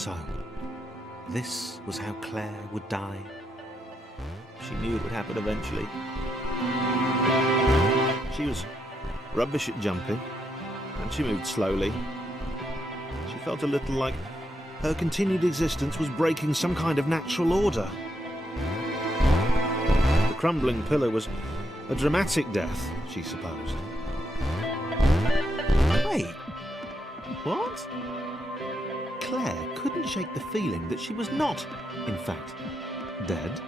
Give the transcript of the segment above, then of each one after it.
So, this was how Claire would die. She knew it would happen eventually. She was rubbish at jumping, and she moved slowly. She felt a little like her continued existence was breaking some kind of natural order. The crumbling pillar was a dramatic death, she supposed. Wait, what? Claire couldn't shake the feeling that she was not, in fact, dead.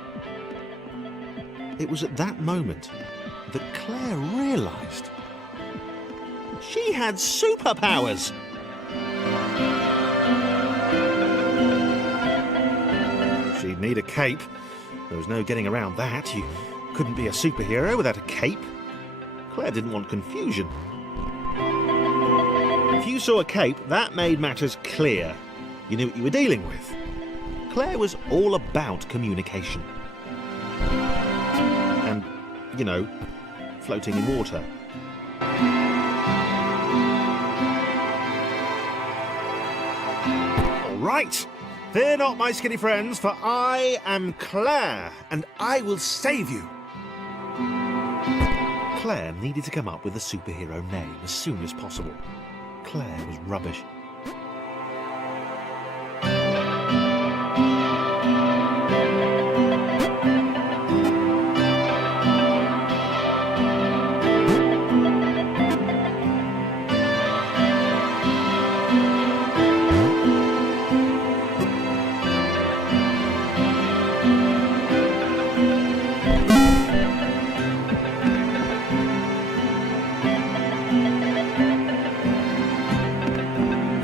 It was at that moment that Claire realised she had superpowers. She'd need a cape. There was no getting around that. You couldn't be a superhero without a cape. Claire didn't want confusion. If you saw a cape, that made matters clear. You knew what you were dealing with. Claire was all about communication. And, you know, floating in water. All right. Fear not, my skinny friends, for I am Claire, and I will save you. Claire needed to come up with a superhero name as soon as possible. Claire was rubbish.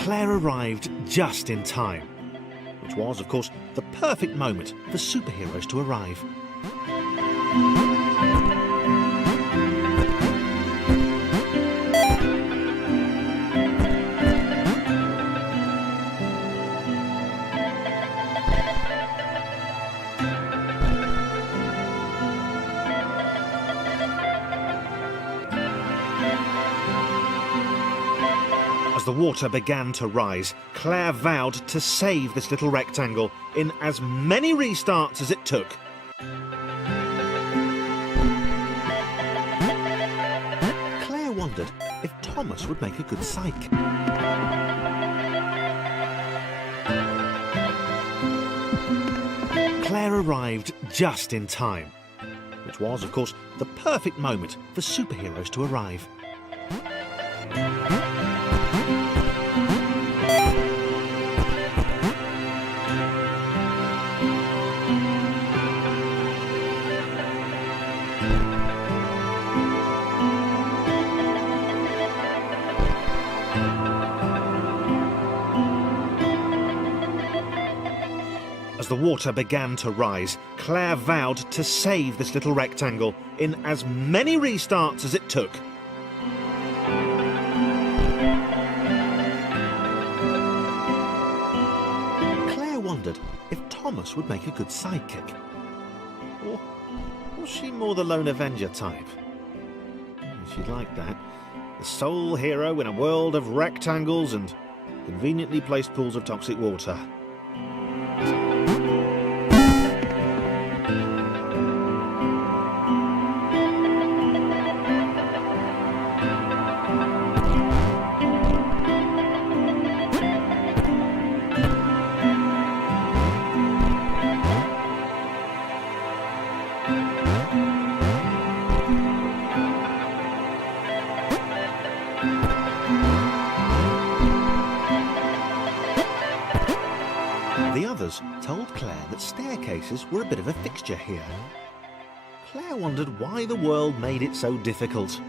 Claire arrived just in time, which was, of course, the perfect moment for superheroes to arrive. As the water began to rise, Claire vowed to save this little rectangle in as many restarts as it took. Claire wondered if Thomas would make a good sidekick. Claire arrived just in time, which was, of course, the perfect moment for superheroes to arrive. As the water began to rise, Claire vowed to save this little rectangle in as many restarts as it took. Claire wondered if Thomas would make a good sidekick. Or was she more the lone Avenger type? She'd like that. The sole hero in a world of rectangles and conveniently placed pools of toxic water. The others told Claire that staircases were a bit of a fixture here. Claire wondered why the world made it so difficult.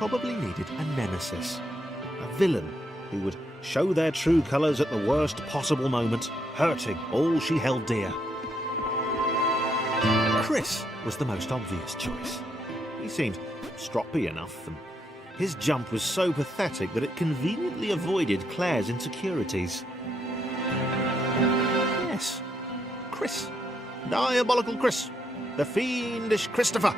probably needed a nemesis, a villain who would show their true colours at the worst possible moment, hurting all she held dear. Chris was the most obvious choice. He seemed stroppy enough, and his jump was so pathetic that it conveniently avoided Claire's insecurities. Yes, Chris. Diabolical Chris. The fiendish Christopher.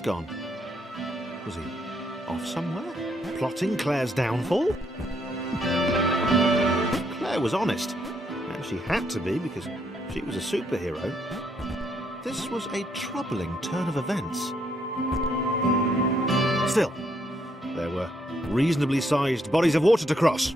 Gone? Was he off somewhere, plotting Claire's downfall? Claire was honest, and she had to be because she was a superhero. This was a troubling turn of events. Still, there were reasonably sized bodies of water to cross.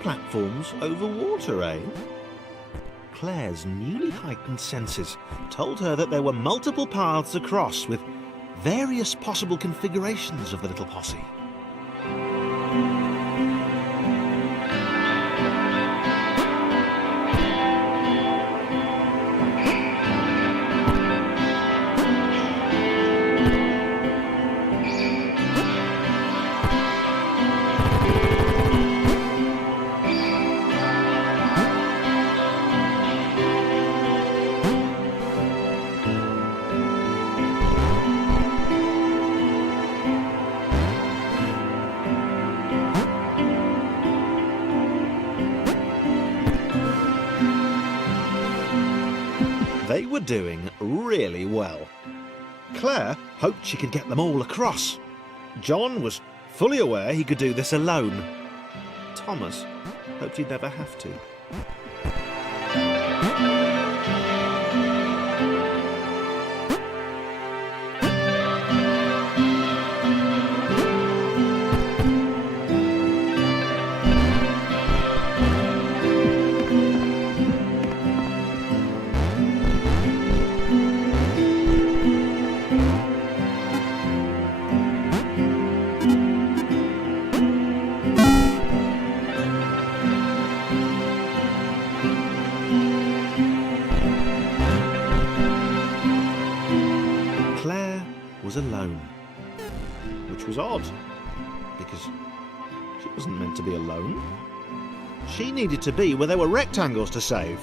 Platforms over water, eh? Claire's newly heightened senses told her that there were multiple paths across with various possible configurations of the little posse. They were doing really well. Claire hoped she could get them all across. John was fully aware he could do this alone. Thomas hoped he'd never have to. Alone, which was odd, because she wasn't meant to be alone. She needed to be where there were rectangles to save.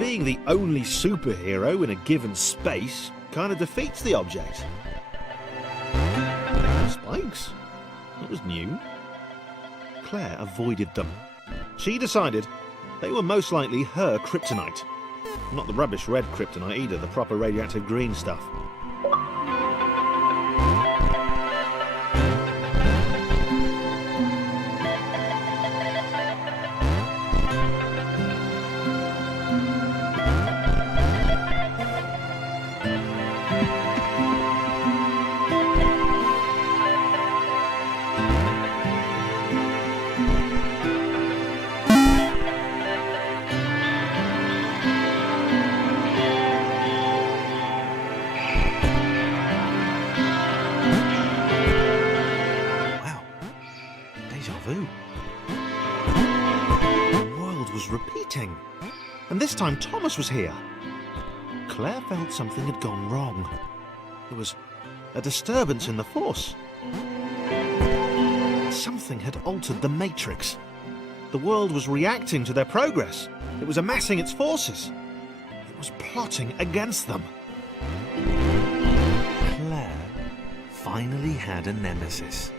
Being the only superhero in a given space kind of defeats the object. Spikes? It was new. Claire avoided them. She decided they were most likely her kryptonite. Not the rubbish red kryptonite either, the proper radioactive green stuff. Repeating, and this time Thomas was here. Claire felt something had gone wrong. There was a disturbance in the force. Something had altered the matrix. The world was reacting to their progress. It was amassing its forces. It was plotting against them. Claire finally had a nemesis.